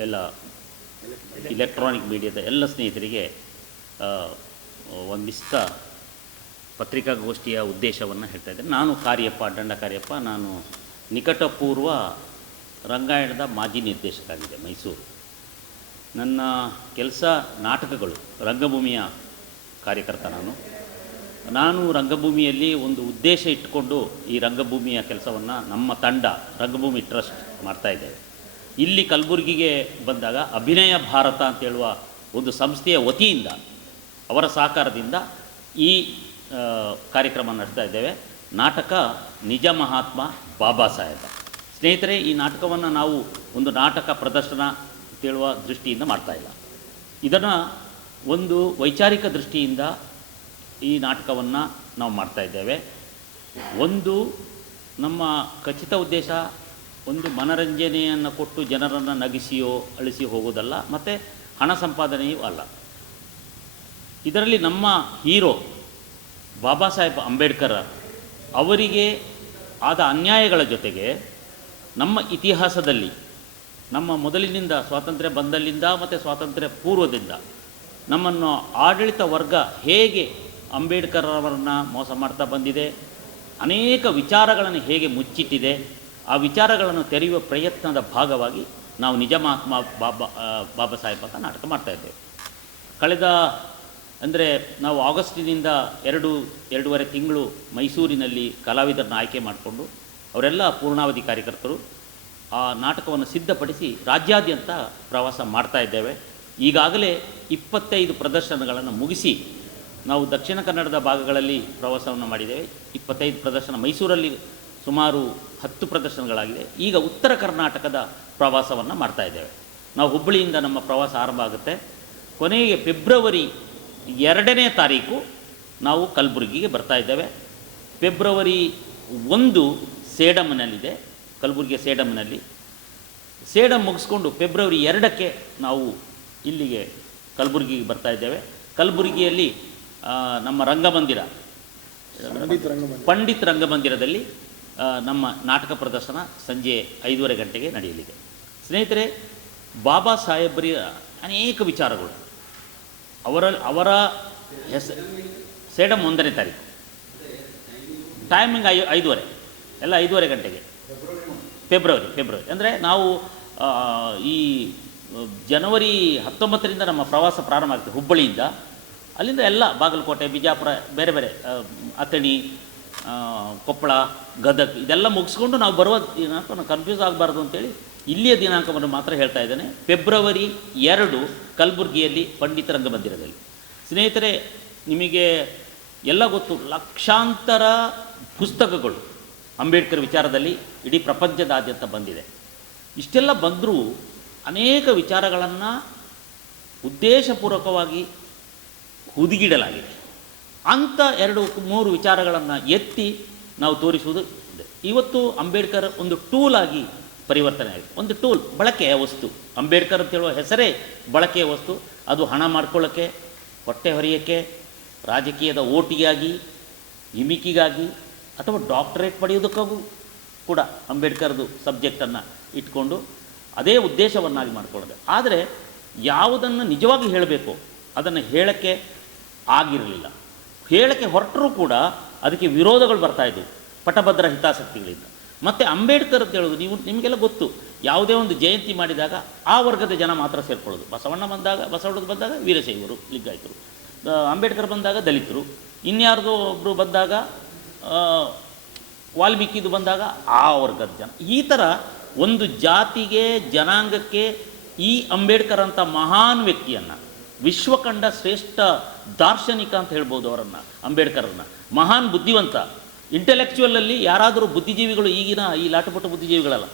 ಎಲ್ಲ ಇಲೆಕ್ಟ್ರಾನಿಕ್ ಮೀಡಿಯಾದ ಎಲ್ಲ ಸ್ನೇಹಿತರಿಗೆ ಒಂದಿಷ್ಟ ಪತ್ರಿಕಾಗೋಷ್ಠಿಯ ಉದ್ದೇಶವನ್ನು ಹೇಳ್ತಾ ಇದ್ದೇನೆ. ನಾನು ದಂಡ ಕಾರ್ಯಪ್ಪ, ನಾನು ನಿಕಟಪೂರ್ವ ರಂಗಾಯಣದ ಮಾಜಿ ನಿರ್ದೇಶಕರಾಗಿದೆ ಮೈಸೂರು. ನನ್ನ ಕೆಲಸ ನಾಟಕಗಳು, ರಂಗಭೂಮಿಯ ಕಾರ್ಯಕರ್ತ ನಾನು ರಂಗಭೂಮಿಯಲ್ಲಿ ಒಂದು ಉದ್ದೇಶ ಇಟ್ಟುಕೊಂಡು ಈ ರಂಗಭೂಮಿಯ ಕೆಲಸವನ್ನು ನಮ್ಮ ತಂಡ ರಂಗಭೂಮಿ ಟ್ರಸ್ಟ್ ಮಾಡ್ತಾಯಿದ್ದೇವೆ. ಇಲ್ಲಿ ಕಲಬುರಗಿಗೆ ಬಂದಾಗ ಅಭಿನಯ ಭಾರತ ಅಂತ ಹೇಳುವ ಒಂದು ಸಂಸ್ಥೆಯ ವತಿಯಿಂದ, ಅವರ ಸಹಕಾರದಿಂದ ಈ ಕಾರ್ಯಕ್ರಮ ನಡೆಸ್ತಾ ಇದ್ದೇವೆ. ನಾಟಕ ನಿಜ ಮಹಾತ್ಮ ಬಾಬಾ ಸಾಹೇಬ. ಸ್ನೇಹಿತರೆ, ಈ ನಾಟಕವನ್ನು ನಾವು ಒಂದು ನಾಟಕ ಪ್ರದರ್ಶನ ಅಂತೇಳುವ ದೃಷ್ಟಿಯಿಂದ ಮಾಡ್ತಾಯಿಲ್ಲ. ಇದನ್ನು ಒಂದು ವೈಚಾರಿಕ ದೃಷ್ಟಿಯಿಂದ ಈ ನಾಟಕವನ್ನು ನಾವು ಮಾಡ್ತಾಯಿದ್ದೇವೆ. ಒಂದು ನಮ್ಮ ಖಚಿತ ಉದ್ದೇಶ ಒಂದು ಮನರಂಜನೆಯನ್ನು ಕೊಟ್ಟು ಜನರನ್ನು ನಗಿಸಿಯೋ ಅಳಿಸಿ ಹೋಗೋದಲ್ಲ, ಮತ್ತು ಹಣ ಸಂಪಾದನೆಯೂ ಅಲ್ಲ. ಇದರಲ್ಲಿ ನಮ್ಮ ಹೀರೋ ಬಾಬಾ ಸಾಹೇಬ್ ಅಂಬೇಡ್ಕರ್ ಅವರಿಗೆ ಆದ ಅನ್ಯಾಯಗಳ ಜೊತೆಗೆ ನಮ್ಮ ಇತಿಹಾಸದಲ್ಲಿ, ನಮ್ಮ ಮೊದಲಿನಿಂದ ಸ್ವಾತಂತ್ರ್ಯ ಬಂದಲ್ಲಿಂದ ಮತ್ತು ಸ್ವಾತಂತ್ರ್ಯ ಪೂರ್ವದಿಂದ ನಮ್ಮನ್ನು ಆಡಳಿತ ವರ್ಗ ಹೇಗೆ ಅಂಬೇಡ್ಕರ್ ಅವರನ್ನು ಮೋಸ ಮಾಡ್ತಾ ಬಂದಿದೆ, ಅನೇಕ ವಿಚಾರಗಳನ್ನು ಹೇಗೆ ಮುಚ್ಚಿಟ್ಟಿದೆ, ಆ ವಿಚಾರಗಳನ್ನು ತೆರೆಯುವ ಪ್ರಯತ್ನದ ಭಾಗವಾಗಿ ನಾವು ನಿಜ ಮಹಾತ್ಮ ಬಾಬಾ ಸಾಹೇಬ್ ಅಂತ ನಾಟಕ ಮಾಡ್ತಾಯಿದ್ದೇವೆ. ಕಳೆದ ಅಂದರೆ ನಾವು ಆಗಸ್ಟಿನಿಂದ 2-2.5 ತಿಂಗಳು ಮೈಸೂರಿನಲ್ಲಿ ಕಲಾವಿದರನ್ನು ಆಯ್ಕೆ ಮಾಡಿಕೊಂಡು ಅವರೆಲ್ಲ ಪೂರ್ಣಾವಧಿ ಕಾರ್ಯಕರ್ತರು ಆ ನಾಟಕವನ್ನು ಸಿದ್ಧಪಡಿಸಿ ರಾಜ್ಯಾದ್ಯಂತ ಪ್ರವಾಸ ಮಾಡ್ತಾಯಿದ್ದೇವೆ. ಈಗಾಗಲೇ 25 ಪ್ರದರ್ಶನಗಳನ್ನು ಮುಗಿಸಿ ನಾವು ದಕ್ಷಿಣ ಕನ್ನಡದ ಭಾಗಗಳಲ್ಲಿ ಪ್ರವಾಸವನ್ನು ಮಾಡಿದ್ದೇವೆ. 25 ಪ್ರದರ್ಶನ, ಮೈಸೂರಲ್ಲಿ ಸುಮಾರು 10 ಪ್ರದರ್ಶನಗಳಾಗಿದೆ. ಈಗ ಉತ್ತರ ಕರ್ನಾಟಕದ ಪ್ರವಾಸವನ್ನು ಮಾಡ್ತಾಯಿದ್ದೇವೆ. ನಾವು ಹುಬ್ಬಳ್ಳಿಯಿಂದ ನಮ್ಮ ಪ್ರವಾಸ ಆರಂಭ ಆಗುತ್ತೆ. ಕೊನೆಗೆ ಫೆಬ್ರವರಿ 2ನೇ ತಾರೀಕು ನಾವು ಕಲಬುರಗಿಗೆ ಬರ್ತಾಯಿದ್ದೇವೆ. ಫೆಬ್ರವರಿ 1 ಸೇಡಮ್ನಲ್ಲಿದೆ, ಕಲಬುರಗಿಯ ಸೇಡಮ್ ಮುಗಿಸ್ಕೊಂಡು ಫೆಬ್ರವರಿ 2ಕ್ಕೆ ನಾವು ಇಲ್ಲಿಗೆ ಕಲಬುರಗಿಗೆ ಬರ್ತಾಯಿದ್ದೇವೆ. ಕಲಬುರಗಿಯಲ್ಲಿ ನಮ್ಮ ರಂಗಮಂದಿರ, ಪಂಡಿತ್ ರಂಗಮಂದಿರದಲ್ಲಿ ನಮ್ಮ ನಾಟಕ ಪ್ರದರ್ಶನ ಸಂಜೆ 5:30 ಗಂಟೆಗೆ ನಡೆಯಲಿದೆ. ಸ್ನೇಹಿತರೆ, ಬಾಬಾ ಸಾಹೇಬರ ಅನೇಕ ವಿಚಾರಗಳು, ಅವರ ಹೆಸರು ಸೇಡಮ್ 1ನೇ ತಾರೀಕು, ಟೈಮಿಂಗ್ 5:30, ಎಲ್ಲ 5:30 ಗಂಟೆಗೆ ಫೆಬ್ರವರಿ. ಅಂದರೆ ನಾವು ಈ ಜನವರಿ 19ರಿಂದ ನಮ್ಮ ಪ್ರವಾಸ ಪ್ರಾರಂಭ ಆಗ್ತದೆ ಹುಬ್ಬಳ್ಳಿಯಿಂದ. ಅಲ್ಲಿಂದ ಎಲ್ಲ ಬಾಗಲಕೋಟೆ, ಬಿಜಾಪುರ, ಬೇರೆ ಬೇರೆ ಅಥಣಿ, ಕೊಪ್ಪಳ, ಗದಗ ಇದೆಲ್ಲ ಮುಗಿಸ್ಕೊಂಡು ನಾವು ಬರುವ ದಿನಾಂಕ ಕನ್ಫ್ಯೂಸ್ ಆಗಬಾರ್ದು ಅಂತೇಳಿ ಇಲ್ಲಿಯ ದಿನಾಂಕವನ್ನು ಮಾತ್ರ ಹೇಳ್ತಾ ಇದ್ದೇನೆ. ಫೆಬ್ರವರಿ 2 ಕಲಬುರಗಿಯಲ್ಲಿ ಪಂಡಿತ ರಂಗಮಂದಿರದಲ್ಲಿ. ಸ್ನೇಹಿತರೆ, ನಿಮಗೆ ಎಲ್ಲ ಗೊತ್ತು, ಲಕ್ಷಾಂತರ ಪುಸ್ತಕಗಳು ಅಂಬೇಡ್ಕರ್ ವಿಚಾರದಲ್ಲಿ ಇಡೀ ಪ್ರಪಂಚದಾದ್ಯಂತ ಬಂದಿದೆ. ಇಷ್ಟೆಲ್ಲ ಬಂದರೂ ಅನೇಕ ವಿಚಾರಗಳನ್ನು ಉದ್ದೇಶಪೂರ್ವಕವಾಗಿ ಹುದುಗಿಡಲಾಗಿದೆ. ಅಂಥ 2-3 ವಿಚಾರಗಳನ್ನು ಎತ್ತಿ ನಾವು ತೋರಿಸುವುದು ಇದೆ. ಇವತ್ತು ಅಂಬೇಡ್ಕರ್ ಒಂದು ಟೂಲ್ ಆಗಿ ಪರಿವರ್ತನೆ ಆಗಿದೆ. ಒಂದು ಟೂಲ್, ಬಳಕೆಯ ವಸ್ತು. ಅಂಬೇಡ್ಕರ್ ಅಂತ ಹೇಳುವ ಹೆಸರೇ ಬಳಕೆಯ ವಸ್ತು. ಅದು ಹಣ ಮಾಡ್ಕೊಳ್ಳೋಕ್ಕೆ, ಹೊಟ್ಟೆ ಹೊರೆಯೋಕ್ಕೆ, ರಾಜಕೀಯದ ಓಟಿಗಾಗಿ, ಇಮಿಕಿಗಾಗಿ, ಅಥವಾ ಡಾಕ್ಟರೇಟ್ ಪಡೆಯೋದಕ್ಕಾಗೂ ಕೂಡ ಅಂಬೇಡ್ಕರ್ದು ಸಬ್ಜೆಕ್ಟನ್ನು ಇಟ್ಕೊಂಡು ಅದೇ ಉದ್ದೇಶವನ್ನಾಗಿ ಮಾಡಿಕೊಳ್ಳೋದು. ಆದರೆ ಯಾವುದನ್ನು ನಿಜವಾಗಿ ಹೇಳಬೇಕು ಅದನ್ನು ಹೇಳೋಕ್ಕೆ ಆಗಿರಲಿಲ್ಲ. ಹೇಳಕ್ಕೆ ಹೊರಟರೂ ಕೂಡ ಅದಕ್ಕೆ ವಿರೋಧಗಳು ಬರ್ತಾಯಿದ್ವು ಪಟಭದ್ರ ಹಿತಾಸಕ್ತಿಗಳಿಂದ. ಮತ್ತು ಅಂಬೇಡ್ಕರ್ ಅಂತ ಹೇಳೋದು ನಿಮಗೆಲ್ಲ ಗೊತ್ತು, ಯಾವುದೇ ಒಂದು ಜಯಂತಿ ಮಾಡಿದಾಗ ಆ ವರ್ಗದ ಜನ ಮಾತ್ರ ಸೇರ್ಕೊಳ್ಳೋದು. ಬಸವಣ್ಣದು ಬಂದಾಗ ವೀರಶೈವರು, ಲಿಂಗಾಯತರು, ಅಂಬೇಡ್ಕರ್ ಬಂದಾಗ ದಲಿತರು, ಇನ್ಯಾರ್ದೋ ಒಬ್ಬರು ಬಂದಾಗ ವಾಲ್ಮೀಕಿದು ಬಂದಾಗ ಆ ವರ್ಗದ ಜನ. ಈ ಥರ ಒಂದು ಜಾತಿಗೆ, ಜನಾಂಗಕ್ಕೆ ಈ ಅಂಬೇಡ್ಕರ್ ಅಂತ ಮಹಾನ್ ವ್ಯಕ್ತಿಯನ್ನು, ವಿಶ್ವಕಂಡ ಶ್ರೇಷ್ಠ ದಾರ್ಶನಿಕ ಅಂತ ಹೇಳ್ಬೋದು ಅವರನ್ನು, ಅಂಬೇಡ್ಕರನ್ನು, ಮಹಾನ್ ಬುದ್ಧಿವಂತ, ಇಂಟೆಲೆಕ್ಚುವಲಲ್ಲಿ ಯಾರಾದರೂ ಬುದ್ಧಿಜೀವಿಗಳು, ಈಗಿನ ಈ ಲಾಟಪಟ್ಟು ಬುದ್ಧಿಜೀವಿಗಳಲ್ಲ,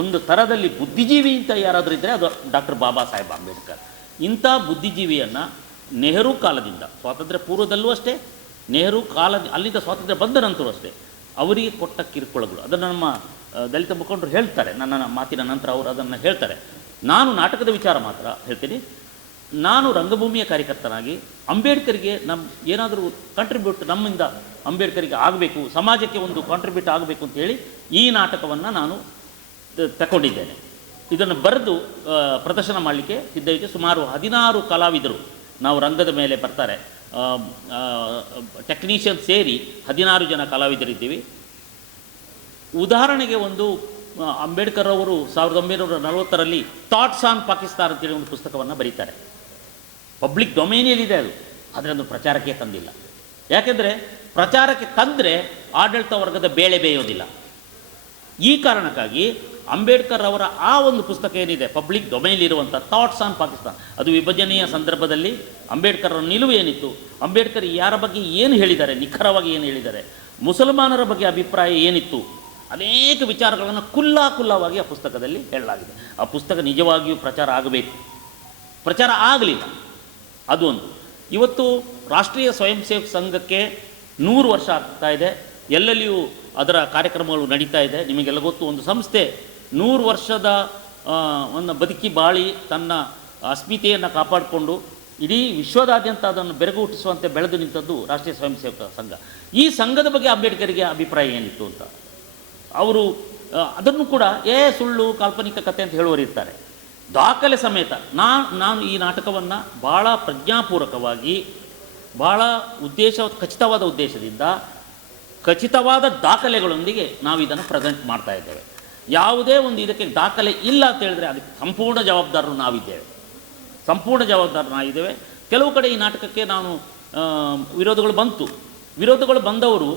ಒಂದು ಥರದಲ್ಲಿ ಬುದ್ಧಿಜೀವಿ ಅಂತ ಯಾರಾದರೂ ಇದ್ದರೆ ಅದು ಡಾಕ್ಟರ್ ಬಾಬಾ ಸಾಹೇಬ್ ಅಂಬೇಡ್ಕರ್. ಇಂಥ ಬುದ್ಧಿಜೀವಿಯನ್ನು ನೆಹರು ಕಾಲದಿಂದ, ಸ್ವಾತಂತ್ರ್ಯ ಪೂರ್ವದಲ್ಲೂ ಅಷ್ಟೇ, ನೆಹರು ಅಲ್ಲಿಂದ ಸ್ವಾತಂತ್ರ್ಯ ಬಂದ ನಂತರ ಅಷ್ಟೇ, ಅವರಿಗೆ ಕೊಟ್ಟ ಕಿರುಕುಳಗಳು, ಅದನ್ನು ನಮ್ಮ ದಲಿತ ಮುಖಂಡರು ಹೇಳ್ತಾರೆ. ನನ್ನ ಮಾತಿನ ನಂತರ ಅವರು ಅದನ್ನು ಹೇಳ್ತಾರೆ. ನಾನು ನಾಟಕದ ವಿಚಾರ ಮಾತ್ರ ಹೇಳ್ತೀನಿ. ನಾನು ರಂಗಭೂಮಿಯ ಕಾರ್ಯಕರ್ತನಾಗಿ ಅಂಬೇಡ್ಕರ್ಗೆ ಏನಾದರೂ ಕಾಂಟ್ರಿಬ್ಯೂಟ್ ನಮ್ಮಿಂದ ಅಂಬೇಡ್ಕರ್ಗೆ ಆಗಬೇಕು, ಸಮಾಜಕ್ಕೆ ಒಂದು ಕಾಂಟ್ರಿಬ್ಯೂಟ್ ಆಗಬೇಕು ಅಂತೇಳಿ ಈ ನಾಟಕವನ್ನು ನಾನು ತಗೊಂಡಿದ್ದೇನೆ. ಇದನ್ನು ಬರೆದು ಪ್ರದರ್ಶನ ಮಾಡಲಿಕ್ಕೆ ಸಿದ್ಧವಿದೆ. ಸುಮಾರು 16 ಕಲಾವಿದರು ನಾವು ರಂಗದ ಮೇಲೆ ಬರ್ತಾರೆ, ಟೆಕ್ನಿಷಿಯನ್ ಸೇರಿ 16 ಜನ ಕಲಾವಿದರಿದ್ದೀವಿ. ಉದಾಹರಣೆಗೆ ಒಂದು ಅಂಬೇಡ್ಕರ್ ಅವರು 1940ರಲ್ಲಿ ಥಾಟ್ಸ್ ಆನ್ ಪಾಕಿಸ್ತಾನ್ ಅಂತೇಳಿ ಒಂದು ಪುಸ್ತಕವನ್ನು ಬರೀತಾರೆ. ಪಬ್ಲಿಕ್ ಡೊಮೇನಿಯಲ್ಲಿದೆ ಅದು, ಆದರೆ ಅದು ಪ್ರಚಾರಕ್ಕೆ ತಂದಿಲ್ಲ. ಯಾಕೆಂದರೆ ಪ್ರಚಾರಕ್ಕೆ ತಂದರೆ ಆಡಳಿತ ವರ್ಗದ ಬೇಳೆ ಬೇಯೋದಿಲ್ಲ. ಈ ಕಾರಣಕ್ಕಾಗಿ ಅಂಬೇಡ್ಕರ್ ಅವರ ಆ ಒಂದು ಪುಸ್ತಕ ಏನಿದೆ ಪಬ್ಲಿಕ್ ಡೊಮೈನಲ್ಲಿರುವಂಥ ಥಾಟ್ಸ್ ಆನ್ ಪಾಕಿಸ್ತಾನ್, ಅದು ವಿಭಜನೆಯ ಸಂದರ್ಭದಲ್ಲಿ ಅಂಬೇಡ್ಕರ್ ನಿಲುವು ಏನಿತ್ತು, ಅಂಬೇಡ್ಕರ್ ಯಾರ ಬಗ್ಗೆ ಏನು ಹೇಳಿದ್ದಾರೆ, ನಿಖರವಾಗಿ ಏನು ಹೇಳಿದ್ದಾರೆ, ಮುಸಲ್ಮಾನರ ಬಗ್ಗೆ ಅಭಿಪ್ರಾಯ ಏನಿತ್ತು, ಅನೇಕ ವಿಚಾರಗಳನ್ನು ಕುಲ್ಲಾವಾಗಿ ಆ ಪುಸ್ತಕದಲ್ಲಿ ಹೇಳಲಾಗಿದೆ. ಆ ಪುಸ್ತಕ ನಿಜವಾಗಿಯೂ ಪ್ರಚಾರ ಆಗಬೇಕು, ಪ್ರಚಾರ ಆಗಲಿಲ್ಲ. ಅದು ಒಂದು. ಇವತ್ತು ರಾಷ್ಟ್ರೀಯ ಸ್ವಯಂ ಸೇವಕ ಸಂಘಕ್ಕೆ 100 ವರ್ಷ ಆಗ್ತಾ ಇದೆ. ಎಲ್ಲೆಲ್ಲಿಯೂ ಅದರ ಕಾರ್ಯಕ್ರಮಗಳು ನಡೀತಾ ಇದೆ. ನಿಮಗೆಲ್ಲ ಗೊತ್ತು, ಒಂದು ಸಂಸ್ಥೆ 100 ವರ್ಷದ ಒಂದು ಬದುಕಿ ಬಾಳಿ ತನ್ನ ಅಸ್ಮಿತೆಯನ್ನು ಕಾಪಾಡಿಕೊಂಡು ಇಡೀ ವಿಶ್ವದಾದ್ಯಂತ ಅದನ್ನು ಬೆರಗುಹುಟ್ಟಿಸುವಂತೆ ಬೆಳೆದು ನಿಂತದ್ದು ರಾಷ್ಟ್ರೀಯ ಸ್ವಯಂ ಸೇವಕ ಸಂಘ. ಈ ಸಂಘದ ಬಗ್ಗೆ ಅಂಬೇಡ್ಕರ್ಗೆ ಅಭಿಪ್ರಾಯ ಏನಿತ್ತು ಅಂತ ಅವರು ಅದನ್ನು ಕೂಡ ಸುಳ್ಳು ಕಾಲ್ಪನಿಕ ಕಥೆ ಅಂತ ಹೇಳುವವರು ಇರ್ತಾರೆ. ದಾಖಲೆ ಸಮೇತ ನಾನು ಈ ನಾಟಕವನ್ನು ಭಾಳ ಪ್ರಜ್ಞಾಪೂರ್ವಕವಾಗಿ, ಭಾಳ ಖಚಿತವಾದ ಉದ್ದೇಶದಿಂದ, ಖಚಿತವಾದ ದಾಖಲೆಗಳೊಂದಿಗೆ ನಾವು ಇದನ್ನು ಪ್ರೆಸೆಂಟ್ ಮಾಡ್ತಾ ಇದ್ದೇವೆ. ಯಾವುದೇ ಒಂದು ಇದಕ್ಕೆ ದಾಖಲೆ ಇಲ್ಲ ಅಂತ ಹೇಳಿದ್ರೆ ಅದಕ್ಕೆ ಸಂಪೂರ್ಣ ಜವಾಬ್ದಾರರು ನಾವಿದ್ದೇವೆ. ಕೆಲವು ಕಡೆ ಈ ನಾಟಕಕ್ಕೆ ನಾನು ವಿರೋಧಗಳು ಬಂದವರು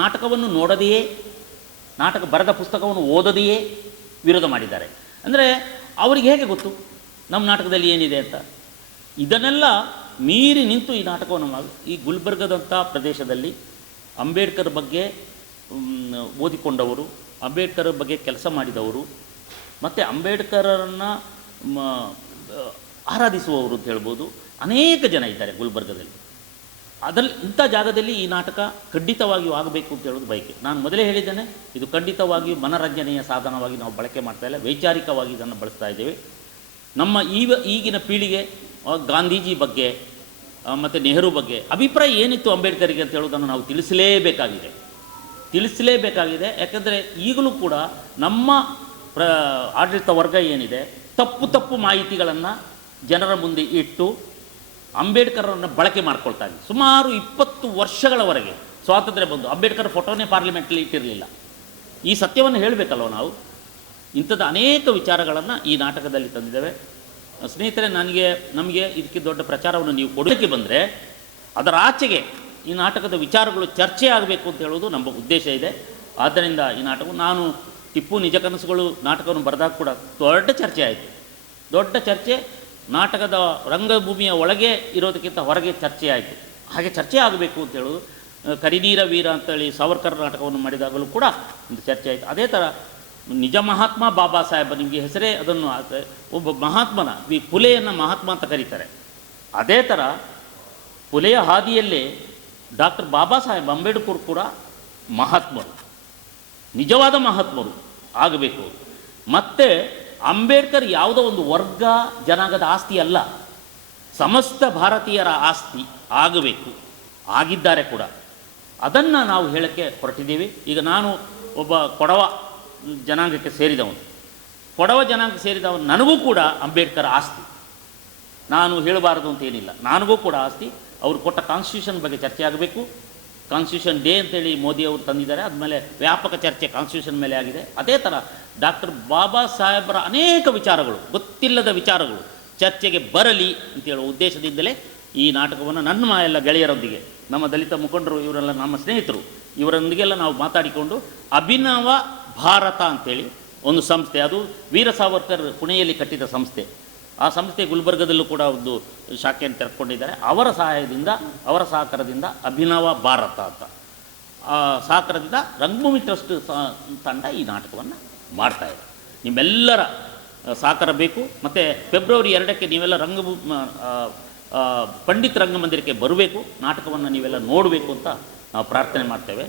ನಾಟಕವನ್ನು ನೋಡದೆಯೇ, ನಾಟಕ ಬರೆದ ಪುಸ್ತಕವನ್ನು ಓದದೆಯೇ ವಿರೋಧ ಮಾಡಿದ್ದಾರೆ. ಅಂದರೆ ಅವರಿಗೆ ಹೇಗೆ ಗೊತ್ತು ನಮ್ಮ ನಾಟಕದಲ್ಲಿ ಏನಿದೆ ಅಂತ? ಇದನ್ನೆಲ್ಲ ಮೀರಿ ನಿಂತು ಈ ನಾಟಕವನ್ನು ಈ ಗುಲ್ಬರ್ಗದಂಥ ಪ್ರದೇಶದಲ್ಲಿ ಅಂಬೇಡ್ಕರ್ ಬಗ್ಗೆ ಓದಿಕೊಂಡವರು, ಅಂಬೇಡ್ಕರ್ ಬಗ್ಗೆ ಕೆಲಸ ಮಾಡಿದವರು, ಮತ್ತು ಅಂಬೇಡ್ಕರನ್ನು ಆರಾಧಿಸುವವರು ಅಂತ ಹೇಳ್ಬೋದು, ಅನೇಕ ಜನ ಇದ್ದಾರೆ ಗುಲ್ಬರ್ಗದಲ್ಲಿ. ಇಂಥ ಜಾಗದಲ್ಲಿ ಈ ನಾಟಕ ಖಂಡಿತವಾಗಿಯೂ ಆಗಬೇಕು ಅಂತ ಹೇಳೋದು ಬಯಕೆ. ನಾನು ಮೊದಲೇ ಹೇಳಿದ್ದೇನೆ, ಇದು ಖಂಡಿತವಾಗಿಯೂ ಮನರಂಜನೆಯ ಸಾಧನವಾಗಿ ನಾವು ಬಳಕೆ ಮಾಡ್ತಾ ಇಲ್ಲ, ವೈಚಾರಿಕವಾಗಿ ಇದನ್ನು ಬಳಸ್ತಾ ಇದ್ದೇವೆ. ನಮ್ಮ ಈಗಿನ ಪೀಳಿಗೆ ಗಾಂಧೀಜಿ ಬಗ್ಗೆ ಮತ್ತು ನೆಹರು ಬಗ್ಗೆ ಅಭಿಪ್ರಾಯ ಏನಿತ್ತು ಅಂಬೇಡ್ಕರ್ಗೆ ಅಂತ ಹೇಳೋದನ್ನು ನಾವು ತಿಳಿಸಲೇಬೇಕಾಗಿದೆ. ಯಾಕಂದರೆ ಈಗಲೂ ಕೂಡ ನಮ್ಮ ಆಡಳಿತ ವರ್ಗ ಏನಿದೆ ತಪ್ಪು ಮಾಹಿತಿಗಳನ್ನು ಜನರ ಮುಂದೆ ಇಟ್ಟು ಅಂಬೇಡ್ಕರನ್ನು ಬಳಕೆ ಮಾಡ್ಕೊಳ್ತಾ ಇದೆ. ಸುಮಾರು 20 ವರ್ಷಗಳವರೆಗೆ ಸ್ವಾತಂತ್ರ್ಯ ಬಂದು ಅಂಬೇಡ್ಕರ್ ಫೋಟೋನೇ ಪಾರ್ಲಿಮೆಂಟಲ್ಲಿ ಇಟ್ಟಿರಲಿಲ್ಲ. ಈ ಸತ್ಯವನ್ನು ಹೇಳಬೇಕಲ್ವ ನಾವು. ಇಂಥದ್ದು ಅನೇಕ ವಿಚಾರಗಳನ್ನು ಈ ನಾಟಕದಲ್ಲಿ ತಂದಿದ್ದೇವೆ. ಸ್ನೇಹಿತರೆ, ನಮಗೆ ಇದಕ್ಕೆ ದೊಡ್ಡ ಪ್ರಚಾರವನ್ನು ನೀವು ಕೊಡೋಕ್ಕೆ ಬಂದರೆ ಅದರ ಆಚೆಗೆ ಈ ನಾಟಕದ ವಿಚಾರಗಳು ಚರ್ಚೆ ಆಗಬೇಕು ಅಂತ ಹೇಳೋದು ನಮ್ಮ ಉದ್ದೇಶ ಇದೆ. ಆದ್ದರಿಂದ ಈ ನಾಟಕ, ನಾನು ಟಿಪ್ಪು ನಿಜ ಕನಸುಗಳು ನಾಟಕವನ್ನು ಬರೆದಾಗ ಕೂಡ ದೊಡ್ಡ ಚರ್ಚೆ ನಾಟಕದ ರಂಗಭೂಮಿಯ ಒಳಗೆ ಇರೋದಕ್ಕಿಂತ ಹೊರಗೆ ಚರ್ಚೆ ಆಯಿತು. ಹಾಗೆ ಚರ್ಚೆ ಆಗಬೇಕು ಅಂತ ಹೇಳೋದು. ಕರಿನೀರ ವೀರ ಅಂತೇಳಿ ಸಾವರ್ಕರ್ ನಾಟಕವನ್ನು ಮಾಡಿದಾಗಲೂ ಕೂಡ ಒಂದು ಚರ್ಚೆ ಆಯಿತು. ಅದೇ ಥರ ನಿಜ ಮಹಾತ್ಮ ಬಾಬಾ ಸಾಹೇಬ, ನಿಮಗೆ ಹೆಸರೇ ಅದನ್ನು, ಒಬ್ಬ ಮಹಾತ್ಮನ, ಈ ಪುಲೆಯನ್ನು ಮಹಾತ್ಮ ಅಂತ ಕರೀತಾರೆ. ಅದೇ ಥರ ಪುಲೆಯ ಹಾದಿಯಲ್ಲೇ ಡಾಕ್ಟರ್ ಬಾಬಾ ಸಾಹೇಬ್ ಅಂಬೇಡ್ಕರ್ ಕೂಡ ಮಹಾತ್ಮರು, ನಿಜವಾದ ಮಹಾತ್ಮರು ಆಗಬೇಕು. ಮತ್ತು ಅಂಬೇಡ್ಕರ್ ಯಾವುದೋ ಒಂದು ವರ್ಗ ಜನಾಂಗದ ಆಸ್ತಿ ಅಲ್ಲ, ಸಮಸ್ತ ಭಾರತೀಯರ ಆಸ್ತಿ ಆಗಬೇಕು, ಆಗಿದ್ದಾರೆ ಕೂಡ. ಅದನ್ನು ನಾವು ಹೇಳೋಕ್ಕೆ ಹೊರಟಿದ್ದೀವಿ. ಈಗ ನಾನು ಒಬ್ಬ ಕೊಡವ ಜನಾಂಗಕ್ಕೆ ಸೇರಿದವನು, ನನಗೂ ಕೂಡ ಅಂಬೇಡ್ಕರ್ ಆಸ್ತಿ, ನಾನು ಹೇಳಬಾರದು ಅಂತ ಏನಿಲ್ಲ, ನನಗೂ ಕೂಡ ಆಸ್ತಿ. ಅವರು ಕೊಟ್ಟ ಕಾನ್ಸ್ಟಿಟ್ಯೂಷನ್ ಬಗ್ಗೆ ಚರ್ಚೆ ಆಗಬೇಕು. ಕಾನ್ಸ್ಟಿಟ್ಯೂಷನ್ ಡೇ ಅಂತೇಳಿ ಮೋದಿ ಅವರು ತಂದಿದ್ದಾರೆ, ಆದಮೇಲೆ ವ್ಯಾಪಕ ಚರ್ಚೆ ಕಾನ್ಸ್ಟಿಟ್ಯೂಷನ್ ಮೇಲೆ ಆಗಿದೆ. ಅದೇ ಥರ ಡಾಕ್ಟರ್ ಬಾಬಾ ಸಾಹೇಬರ ಅನೇಕ ವಿಚಾರಗಳು, ಗೊತ್ತಿಲ್ಲದ ವಿಚಾರಗಳು ಚರ್ಚೆಗೆ ಬರಲಿ ಅಂತೇಳುವ ಉದ್ದೇಶದಿಂದಲೇ ಈ ನಾಟಕವನ್ನು ನನ್ನ ಎಲ್ಲ ಗೆಳೆಯರೊಂದಿಗೆ, ನಮ್ಮ ದಲಿತ ಮುಖಂಡರು, ಇವರೆಲ್ಲ ನಮ್ಮ ಸ್ನೇಹಿತರು, ಇವರೊಂದಿಗೆಲ್ಲ ನಾವು ಮಾತಾಡಿಕೊಂಡು ಅಭಿನವ ಭಾರತ ಅಂಥೇಳಿ ಒಂದು ಸಂಸ್ಥೆ, ಅದು ವೀರ ಸಾವರ್ಕರ್ ಪುಣೆಯಲ್ಲಿ ಕಟ್ಟಿದ ಸಂಸ್ಥೆ. ಆ ಸಂಸ್ಥೆ ಗುಲ್ಬರ್ಗದಲ್ಲೂ ಕೂಡ ಒಂದು ಶಾಖೆಯನ್ನು ತೆರೆದುಕೊಂಡಿದ್ದಾರೆ. ಅವರ ಸಹಕಾರದಿಂದ ಅಭಿನವ ಭಾರತ ಅಂತ ಸಹಕಾರದಿಂದ ರಂಗಭೂಮಿ ಟ್ರಸ್ಟ್ ತಂಡ ಈ ನಾಟಕವನ್ನು ಮಾಡ್ತಾಯಿದೆ. ನಿಮ್ಮೆಲ್ಲರ ಸಹಕಾರ ಬೇಕು. ಮತ್ತು ಫೆಬ್ರವರಿ 2ಕ್ಕೆ ನೀವೆಲ್ಲ ಪಂಡಿತ್ ರಂಗಮಂದಿರಕ್ಕೆ ಬರಬೇಕು, ನಾಟಕವನ್ನು ನೀವೆಲ್ಲ ನೋಡಬೇಕು ಅಂತ ನಾವು ಪ್ರಾರ್ಥನೆ ಮಾಡ್ತೇವೆ.